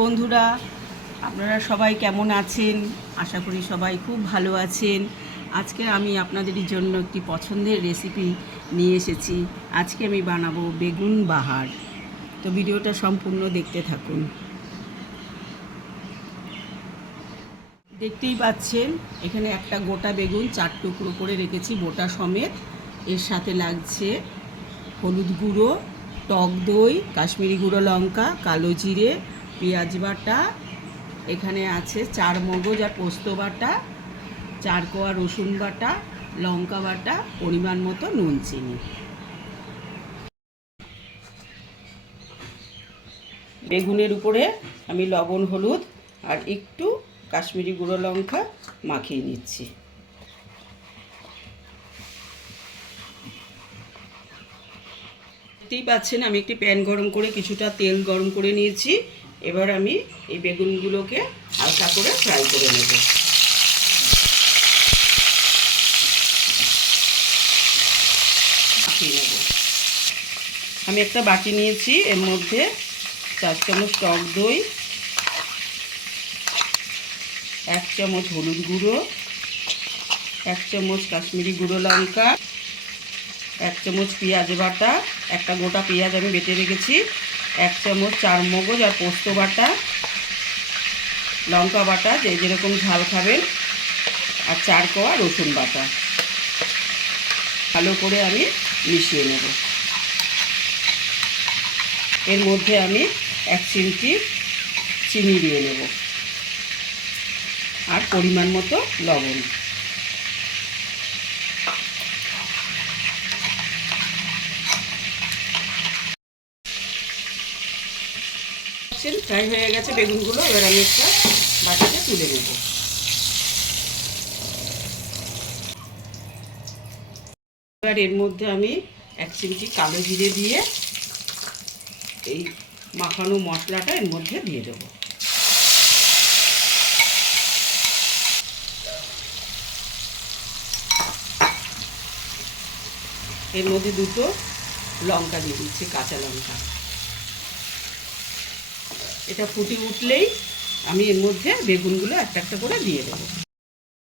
বন্ধুরা, আপনারা সবাই কেমন আছেন? আশা করি সবাই খুব ভালো আছেন। আজকে আমি আপনাদের জন্য একটি পছন্দের রেসিপি নিয়ে এসেছি। আজকে আমি বানাবো বেগুন বাহার। তো ভিডিওটা সম্পূর্ণ দেখতে থাকুন। দেখতেই পাচ্ছেন এখানে একটা গোটা বেগুন 4 টুকরো করে রেখেছি বোটা সমেত। এর সাথে লাগছে হলুদ গুঁড়ো, টক দই, কাশ্মীরি গুঁড়ো লঙ্কা, কালো জিরে, পেঁয়াজ বাটা, এখানে আছে 4 মগজ আর পোস্ত বাটা, 4 কোয়া রসুন বাটা, লঙ্কা বাটা, পরিমাণ মতো নুন চিনি। বেগুনের উপরে আমি লবণ হলুদ আর একটু কাশ্মীরি গুঁড়ো লঙ্কা মাখিয়ে নিচ্ছি। দেখতেই পাচ্ছেন আমি একটি প্যান গরম করে কিছুটা তেল গরম করে নিয়েছি। এবার আমি এই বেগুনগুলোকে হালকা করে ফ্রাই করে নেব। আমি একটা বাটি নিয়েছি, এর মধ্যে 4 চামচ টক দই, 1 চামচ হলুদ গুঁড়ো, 1 চামচ কাশ্মীরি গুঁড়ো লঙ্কা, 1 চামচ পেঁয়াজ বাটা, একটা গোটা পেঁয়াজ আমি বেটে রেখেছি, 1 চামচ 4 মগজ আর পোস্ত বাটা, লঙ্কা বাটা যে যেরকম ঝাল খাবেন, আর 4 কোয়া রসুন বাটা। ভালো করে আমি মিশিয়ে নেব। এর মধ্যে আমি 1 চিমটি চিনি দিয়ে নেব আর পরিমাণ মতো লবণ। ফ্রাই হয়ে গেছে বেগুনগুলো, এবার আমি একটা বাটিতে তুলে নেব। এবার এর মধ্যে আমি 1 চিমটি কালো জিরে দিয়ে এই মাখানো মশলাটা এর মধ্যে দিয়ে দেব। এর মধ্যে 2টো লঙ্কা দিয়ে দিচ্ছি, কাঁচা লঙ্কা। এটা ফুটে উঠলেই আমি এর মধ্যে বেগুনগুলো একটা একটা করে দিয়ে দেব।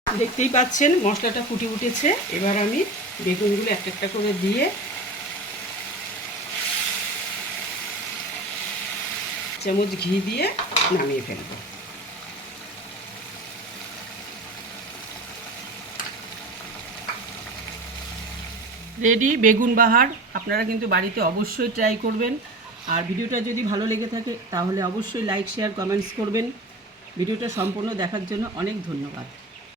দেখতেই পাচ্ছেন মশলাটা ফুটে উঠেছে। এবার আমি বেগুনগুলো একটা একটা করে দিয়ে চামচ ঘি দিয়ে নামিয়ে ফেলব। রেডি বেগুন বাহার। আপনারা কিন্তু বাড়িতে অবশ্যই ট্রাই করবেন। আর ভিডিওটা যদি ভালো লেগে থাকে তাহলে অবশ্যই লাইক, শেয়ার, কমেন্টস করবেন। ভিডিওটা সম্পূর্ণ দেখার জন্য অনেক ধন্যবাদ।